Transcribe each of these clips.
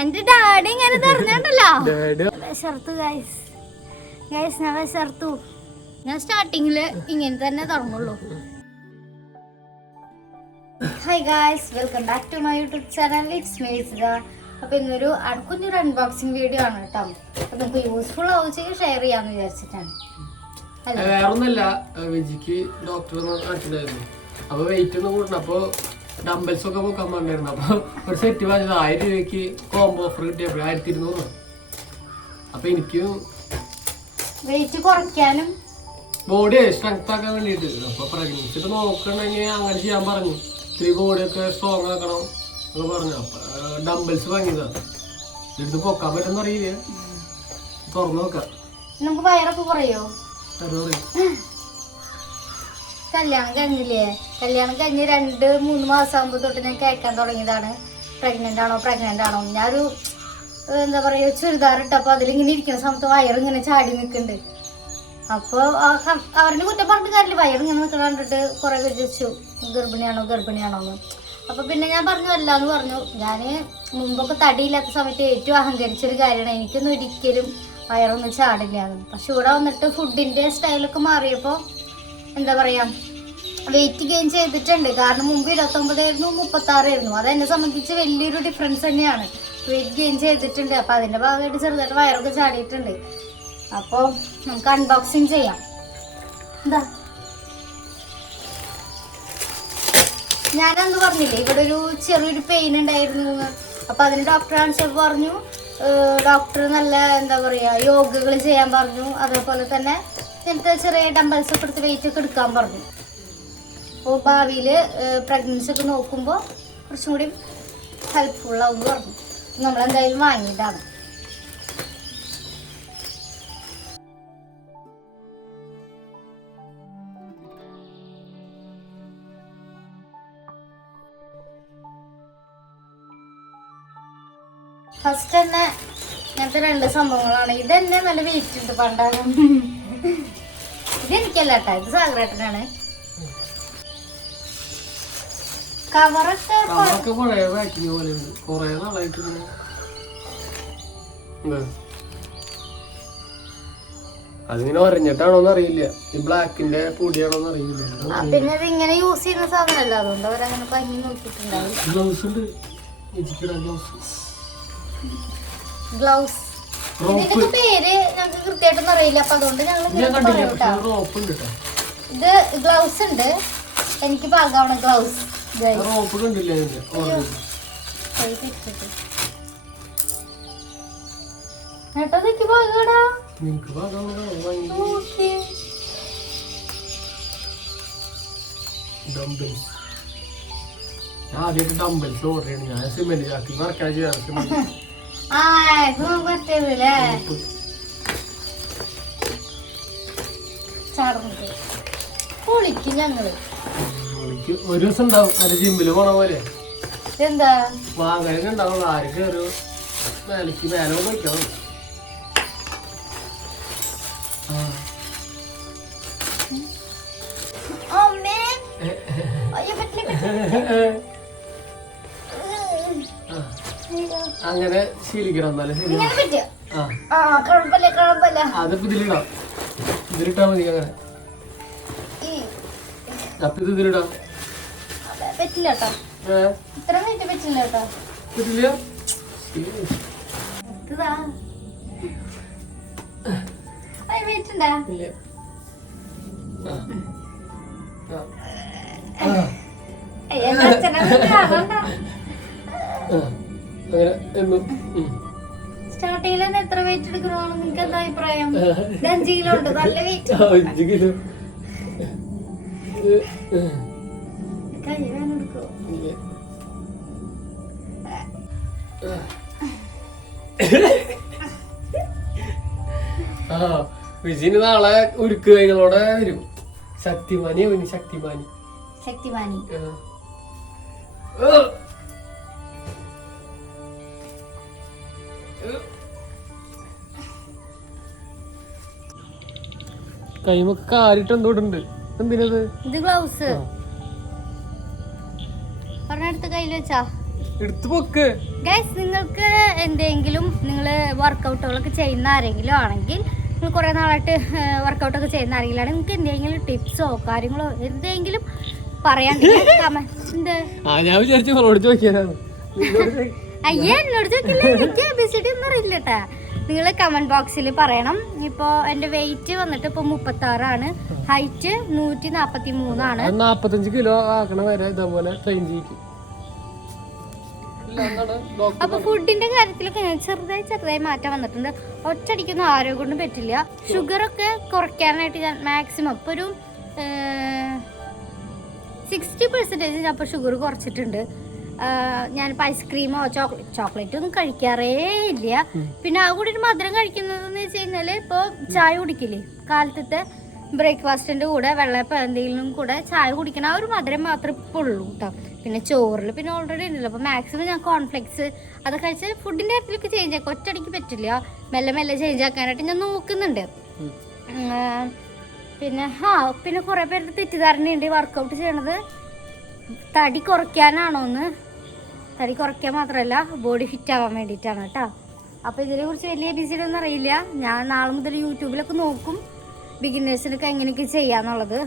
എന്റെ ഡാഡി ഇങ്ങനെ പറഞ്ഞല്ലോ വിശർത്തു ഗൈസ് ഞാൻ വിശർത്തു. ഞാൻ സ്റ്റാർട്ടിങ്ങില് ഇങ്ങനെ തന്നെ തുടങ്ങുള്ളൂ. Hi guys, welcome back to my YouTube channel. It's me Visitha. അപ്പൊ ഇന്നൊരു കുഞ്ഞൊരു അൺബോക്സിംഗ് വീഡിയോ ആണ് കേട്ടോ. അപ്പൊ നമുക്ക് യൂസ്ഫുൾ ആവുകയും ഷെയർ ചെയ്യാന്ന് വിചാരിച്ചിട്ടാണ്. വേറൊന്നല്ല, വിജിക്ക് ഡോക്ടർ കാണിച്ചിട്ടുണ്ടായിരുന്നു. അപ്പൊ വെയിറ്റ് ഒന്ന് കൂട്ടണപ്പോ ഡംബൽസ് ഒക്കെ പോക്കാൻ പറഞ്ഞിരുന്നു. അപ്പൊ ഒരു സെറ്റ് വാങ്ങിയത് 1000 രൂപയ്ക്ക് കോംബോ ഓഫർ കിട്ടിയപ്പോൾ 1200. അപ്പൊ എനിക്ക് വെയിറ്റ് കുറയ്ക്കാനും ബോഡി സ്ട്രെങ്ത് ആക്കാൻ വേണ്ടിട്ട് അപ്പൊ പ്രഗ്നൻസി ഒക്കെ നോക്കണമെങ്കിൽ അങ്ങനെ ചെയ്യാൻ പറഞ്ഞു. ഇത്തിരി ബോഡിയൊക്കെ സ്ട്രോങ് ആക്കണം എന്നൊക്കെ പറഞ്ഞു. അപ്പൊ ഡംബൽസ് വാങ്ങിയതാ. എടുത്ത് പൊക്കാൻ പറ്റുന്ന അറിയില്ല, തുറന്നു നോക്കാം. നമുക്ക് വയറൊക്കെ കുറയോ? കല്യാണം കഴിഞ്ഞില്ലേ? കല്യാണം കഴിഞ്ഞ് 2-3 മാസം ആകുമ്പോൾ തൊട്ട് ഞാൻ കേൾക്കാൻ തുടങ്ങിയതാണ് പ്രഗ്നന്റ് ആണോ. ഞാനൊരു എന്താ പറയുക ചുരിദാർ ഇട്ടപ്പോൾ അതിലിങ്ങനെ ഇരിക്കുന്ന സമയത്ത് വയറിങ്ങനെ ചാടി നിൽക്കുന്നുണ്ട്. അപ്പോൾ അവരുടെ കുറ്റം പറഞ്ഞിട്ട് കാര്യമില്ല, വയറിങ്ങനെ നിൽക്കുന്ന കണ്ടിട്ട് കുറേ വിചാരിച്ചു ഗർഭിണിയാണോ എന്ന്. അപ്പോൾ പിന്നെ ഞാൻ പറഞ്ഞു അല്ലാന്ന് പറഞ്ഞു. ഞാൻ മുമ്പൊക്കെ തടിയില്ലാത്ത സമയത്ത് ഏറ്റവും അഹങ്കരിച്ചൊരു കാര്യമാണ് എനിക്കൊന്നും ഒരിക്കലും വയറൊന്നും ചാടില്ലാന്ന്. പക്ഷെ ഇവിടെ വന്നിട്ട് ഫുഡിൻ്റെ സ്റ്റൈലൊക്കെ മാറിയപ്പോൾ എന്താ പറയുക വെയിറ്റ് ഗെയിൻ ചെയ്തിട്ടുണ്ട്. കാരണം മുമ്പ് 29 ആയിരുന്നു, 36 ആയിരുന്നു. അതെന്നെ സംബന്ധിച്ച് വലിയൊരു ഡിഫറൻസ് തന്നെയാണ്. വെയിറ്റ് ഗെയിൻ ചെയ്തിട്ടുണ്ട്. അപ്പം അതിൻ്റെ ഭാഗമായിട്ട് ചെറുതായിട്ട് വയറൊക്കെ ചാടിയിട്ടുണ്ട്. അപ്പോൾ നമുക്ക് അൺബോക്സിങ് ചെയ്യാം. എന്താ ഞാനന്ന് പറഞ്ഞില്ലേ ഇവിടെ ഒരു ചെറിയൊരു പെയിൻ ഉണ്ടായിരുന്നു. അപ്പം അതിന് ഡോക്ടറെ കാണിച്ചപ്പോൾ പറഞ്ഞു, ഡോക്ടർ നല്ല എന്താ പറയുക യോഗകൾ ചെയ്യാൻ പറഞ്ഞു. അതേപോലെ തന്നെ ഇങ്ങനത്തെ ചെറിയ ഡംബൽസ് ഒക്കെ എടുത്ത് വെയിറ്റ് ഒക്കെ എടുക്കാൻ പറഞ്ഞു. അപ്പോൾ ഭാവിയിൽ പ്രഗ്നൻസി ഒക്കെ നോക്കുമ്പോൾ കുറച്ചും കൂടി ഹെൽപ്ഫുള്ളാവും എന്ന് പറഞ്ഞു. നമ്മളെന്തായാലും വാങ്ങിയതാണ്. ഫസ്റ്റ് തന്നെ ഇങ്ങനത്തെ 2 സംഭവങ്ങളാണ്. ഇതെന്നെ നല്ല വെയിറ്റ് ഉണ്ട് പണ്ടാകും. ഇതെനിക്കല്ല കേട്ടോ, ഇത് സാഗരേട്ടനാണ്. കവറൊക്കെ അതിങ്ങനെ ഒരഞ്ഞിട്ടാണോന്ന് അറിയില്ല, ഈ ബ്ലാക്കിന്റെ പൊടിയാണോന്ന് അറിയില്ല. പിന്നെ ഇത് ഇങ്ങനെ യൂസ് ചെയ്യുന്ന സാധനമല്ല, അതുകൊണ്ട് അവരങ്ങനെ ഭംഗി നോക്കിയിട്ടുണ്ടാവില്ല. ഗ്ലൗസ് ഇതിന്റെ പേര് ഞങ്ങൾക്ക് കൃത്യമായിട്ടൊന്നും അറിയില്ല. അപ്പൊ അതുകൊണ്ട് ഞങ്ങൾ ഇത് ഗ്ലൗസ് ഉണ്ട്. എനിക്ക് പാകാവണ ഗ്ലൗസ് കേട്ടോ. ഇതൊക്കെ പാകാടാ. ആദ്യമായിട്ട് ഡംബൽസ് ഓർഡർ ചെയ്യണം. ഞാൻ സിമെന്റ് ചാക്കി മറക്കാൻ ചെയ്യാറ്. പറ്റല്ലേ ചടങ്ങിട്ട് പൊളിക്കും ഞങ്ങള്. ഒരു ദിവസം ഉണ്ടാവും നല്ല ജിമ്മില് പോണ പോലെ. എന്താ വാങ്ങലൊക്കെ ഉണ്ടാവും. ആർക്ക് ഒരു മേലെ നോക്കണം. അങ്ങനെ ശീലിക്കണം. എന്നാലും അതിപ്പോ ഇതിലിട്ടാ മതി. അങ്ങനെ അപ്പൊ ഇത് ഇതിലിടാം പറ്റില്ല കേട്ടോ. ഇത്ര മിനിറ്റ് പറ്റില്ല കേട്ടോ. പറ്റില്ല. വെയിറ്റുണ്ടാ സ്റ്റാർട്ടിങ്ങിൽ തന്നെ എത്ര വെയിറ്റ് എടുക്കണോ നിങ്ങൾക്ക് എന്താ അഭിപ്രായം? 5 കിലോ ഉണ്ട്, നല്ല വെയിറ്റ്. 5 കിലോ കൈ വേണം എടുക്കോ? വിജിന് നാളെ ഉരുക്ക് കൈകളോടെ വരും. ശക്തിമാനി കൈമൊക്കെ കാലിട്ട് എന്തോട്ടുണ്ട്. എന്തിനത്? ഇത് ഗ്ലൗസ് പറഞ്ഞെടുത്ത് കയ്യിൽ വെച്ചാ എടുത്ത് പൊക്ക്. ഗൈസ് നിങ്ങൾക്ക് എന്തെങ്കിലും നിങ്ങൾ വർക്കൗട്ടുകളൊക്കെ ചെയ്യുന്ന ആരെങ്കിലും ആണെങ്കിൽ, നിങ്ങൾ കുറേ നാളായിട്ട് വർക്കൗട്ടൊക്കെ ചെയ്യുന്ന ആരെങ്കിലും ആണെങ്കിൽ നിങ്ങൾക്ക് എന്തെങ്കിലും ടിപ്സോ കാര്യങ്ങളോ എന്തെങ്കിലും പറയാണ്ടെങ്കിൽ കമന്റ്. അയ്യേ എന്നോട് ചോദിക്കില്ല, എനിക്ക് ABCD ഒന്നും അറിയില്ല കേട്ടാ. നിങ്ങൾ കമന്റ് ബോക്സിൽ പറയണം. ഇപ്പോൾ എൻ്റെ വെയിറ്റ് വന്നിട്ട് ഇപ്പോൾ 36 ഹൈറ്റ് 143 45 കിലോ ആക്കണ വരെ ഇതേപോലെ ട്രെയിൻ ചെയ്യിക്കും. അപ്പൊ ഫുഡിന്റെ കാര്യത്തിലൊക്കെ ചെറുതായി മാറ്റം വന്നിട്ടുണ്ട്. ഒറ്റയടിക്കൊന്നും ആരോഗ്യം കൊണ്ടും പറ്റില്ല. ഷുഗറൊക്കെ കുറയ്ക്കാനായിട്ട് ഞാൻ മാക്സിമം ഇപ്പൊ ഒരു 60% ഞാൻ ഇപ്പോൾ ഷുഗർ കുറച്ചിട്ടുണ്ട്. ഞാനിപ്പോൾ ഐസ്ക്രീമോ ചോക്ലേറ്റോ ഒന്നും കഴിക്കാറേ ഇല്ല. പിന്നെ ആ കൂടി ഒരു മധുരം കഴിക്കുന്നതെന്ന് വെച്ച് കഴിഞ്ഞാൽ ഇപ്പോൾ ചായ കുടിക്കില്ലേ, കാലത്തെ ബ്രേക്ക്ഫാസ്റ്റിൻ്റെ കൂടെ വെള്ളയപ്പം എന്തെങ്കിലും കൂടെ ചായ കുടിക്കണ ആ ഒരു മധുരം മാത്രമേ ഇപ്പോൾ ഉള്ളൂ കേട്ടോ. പിന്നെ ചോറിൽ പിന്നെ ഓൾറെഡി ഉണ്ടല്ലോ. അപ്പോൾ മാക്സിമം ഞാൻ കോൺഫ്ലെക്സ് അത് കഴിച്ച് ഫുഡിൻ്റെ കാര്യത്തിലൊക്കെ ചേഞ്ച് ആക്കാം. ഒറ്റയടിക്ക് പറ്റില്ല, മെല്ലെ മെല്ലെ ചേഞ്ച് ആക്കാനായിട്ട് ഞാൻ നോക്കുന്നുണ്ട്. പിന്നെ കുറേ പേരുടെ തെറ്റിദ്ധാരണയുണ്ട് വർക്കൗട്ട് ചെയ്യണത് തടി കുറയ്ക്കാനാണോന്ന്. തടി കുറയ്ക്കാൻ മാത്രമല്ല ബോഡി ഫിറ്റ് ആവാൻ വേണ്ടിയിട്ടാണ് കേട്ടോ. അപ്പോൾ ഇതിനെക്കുറിച്ച് വലിയ ABCD ഒന്നും അറിയില്ല. ഞാൻ നാളെ മുതൽ യൂട്യൂബിലൊക്കെ നോക്കും ബിഗിനേഴ്സിനൊക്കെ എങ്ങനെയൊക്കെ ചെയ്യാന്നുള്ളത്.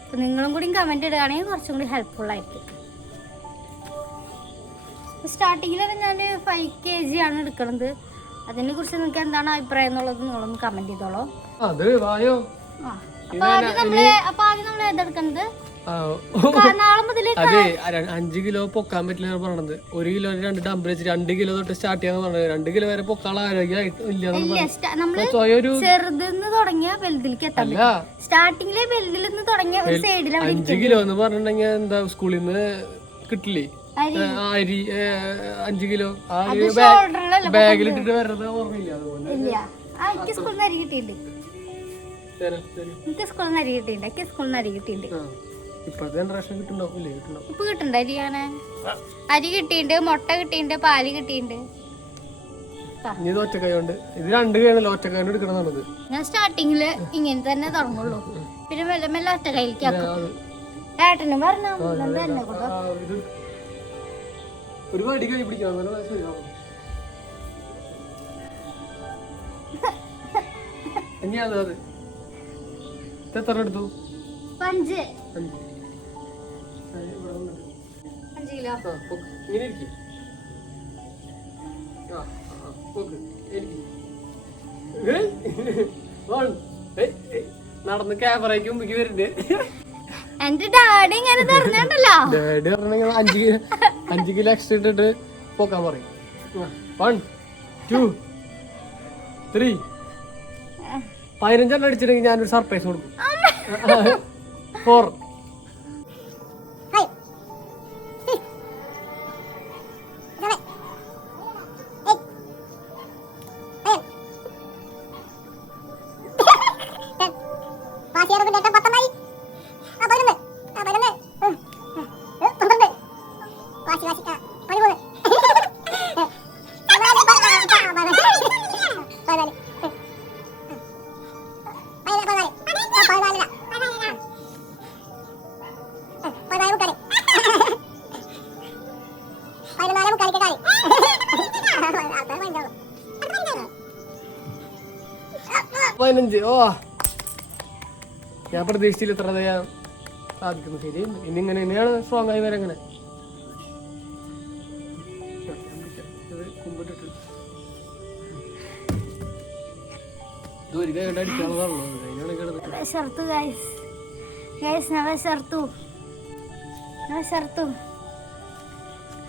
അപ്പോൾ നിങ്ങളും കൂടി കമൻറ്റ് ഇടുകയാണെങ്കിൽ കുറച്ചും കൂടി ഹെൽപ്ഫുൾ ആയിരിക്കും. സ്റ്റാർട്ടിങ്ങിൽ ഞാൻ 5 kg ആണ് എടുക്കുന്നത്. അതിനെ കുറിച്ച് നിങ്ങൾക്ക് എന്താണ് അഭിപ്രായം എന്നുള്ളത് നിങ്ങളൊന്ന് കമൻറ്റ് ചെയ്തോളൂ. അപ്പോൾ ആദ്യം നമ്മൾ ഏതെടുക്കുന്നത്? അതെ, 5 കിലോ പൊക്കാൻ പറ്റില്ല പറഞ്ഞത്. 1 കിലോ 2 ഡംബിൾ വെച്ച് 2 കിലോ തൊട്ട് സ്റ്റാർട്ട് ചെയ്യാന്ന് പറഞ്ഞത്. 2 കിലോ വരെ പൊക്കാനുള്ള ആരോഗ്യം ചെറുതെന്ന് തുടങ്ങിയ വലുതിലേക്ക് എത്താൻ സ്റ്റാർട്ടിങ്ങിലെ വലുതിൽ നിന്ന് തുടങ്ങിയ ഒരു സൈഡിലാണ്. 5 കിലോ എന്ന് പറഞ്ഞിട്ടുണ്ടെങ്കിൽ എന്താ സ്കൂളിൽ നിന്ന് കിട്ടില്ലേ അരി 5 കിലോ ബാഗിലിട്ടിട്ട് വരുന്നത് ഓർമ്മയില്ല. അതുപോലെ സ്കൂളിൽ നിന്ന് അരി കിട്ടിയിട്ടുണ്ട്. ഇപ്പോഴത്തെ ജനറേഷൻ കിട്ടുന്നുണ്ടാവില്ലേ? ഇപ്പൊ കിട്ടണ്ട അരിയാണ്. അരി കിട്ടിയിട്ടുണ്ട്, മുട്ട കിട്ടിയിട്ടുണ്ട്, പാല് കിട്ടിയിട്ടുണ്ട്. ഇത് ഒറ്റക്കൈകൊണ്ട്, ഇത് 2 കൈയാണല്ലോ ഒറ്റക്കൈകൊണ്ട് എടുക്കണമെന്നുള്ളത്. ഞാൻ സ്റ്റാർട്ടിങ്ങില് ഇങ്ങനെ തന്നെ തുടങ്ങുള്ളൂ. പിന്നെ മെല്ലെ മെല്ലെ ഒറ്റ കൈയിലേക്ക് ആക്കും. ഏട്ടനും പറഞ്ഞു ഒരു വടി കൈ പിടിക്കണം. അത് എത്ര എടുത്തു? 5 കിലോ. നടന്ന് ക്യാമറയ്ക്ക് മുമ്പിക്ക് വരുന്നുണ്ട്. എന്റെ ഡാഡി ഇങ്ങനെ പറഞ്ഞല്ലോ. ഡാഡി പറഞ്ഞ 5 കിലോ എക്സ്ട്രാ ഇട്ടിട്ട് പോക്കാൻ പറയും. 1 2 3 15 അടിച്ചിട്ടുണ്ടെങ്കിൽ ഞാനൊരു സർപ്രൈസ് കൊടുക്കും. 4 15. ഓ, ഞാൻ പ്രതീക്ഷിച്ചില്ല ഇത്ര ചെയ്യാൻ സാധിക്കുന്നു. ശരിയുണ്ട്. ഇനി ഇങ്ങനെ തന്നെയാണ് സ്ട്രോങ് ആയി വരെ. ഇങ്ങനെ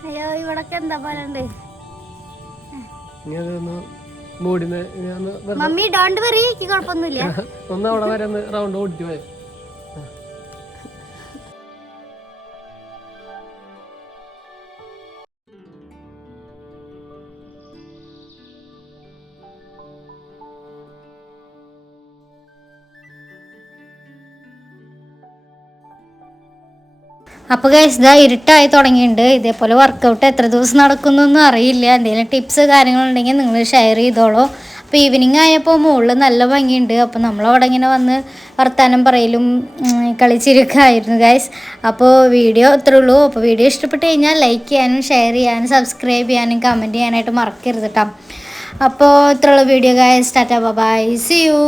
അയ്യോ ഇവിടൊക്കെ എന്താ പോലെ മമ്മി ഡോണ്ട് വറി, കുഴപ്പമൊന്നുമില്ല. ഒന്ന് അവിടെ വരെ ഒന്ന് റൗണ്ട് ഓടിച്ചു പോയ. അപ്പോൾ ഗൈസ് ഇതാ ഇരുട്ടായി തുടങ്ങിയിട്ടുണ്ട്. ഇതേപോലെ വർക്കൗട്ട് എത്ര ദിവസം നടക്കുന്നൊന്നും അറിയില്ല. എന്തെങ്കിലും ടിപ്സ് കാര്യങ്ങളുണ്ടെങ്കിൽ നിങ്ങൾ ഷെയർ ചെയ്തോളൂ. അപ്പോൾ ഈവനിങ് ആയപ്പോൾ മുകളിൽ നല്ല ഭംഗിയുണ്ട്. അപ്പോൾ നമ്മളവിടെ ഇങ്ങനെ വന്ന് വർത്താനം പറയലും കളിച്ചിരിക്കുക ആയിരുന്നു ഗൈസ്. അപ്പോൾ വീഡിയോ അത്രേ ഉള്ളൂ. അപ്പോൾ വീഡിയോ ഇഷ്ടപ്പെട്ട് കഴിഞ്ഞാൽ ലൈക്ക് ചെയ്യാനും ഷെയർ ചെയ്യാനും സബ്സ്ക്രൈബ് ചെയ്യാനും കമൻറ്റ് ചെയ്യാനായിട്ട് മറക്കരുത് കേട്ടോ. അപ്പോൾ ഇത്രയുള്ള video guys. Tata bye, see U.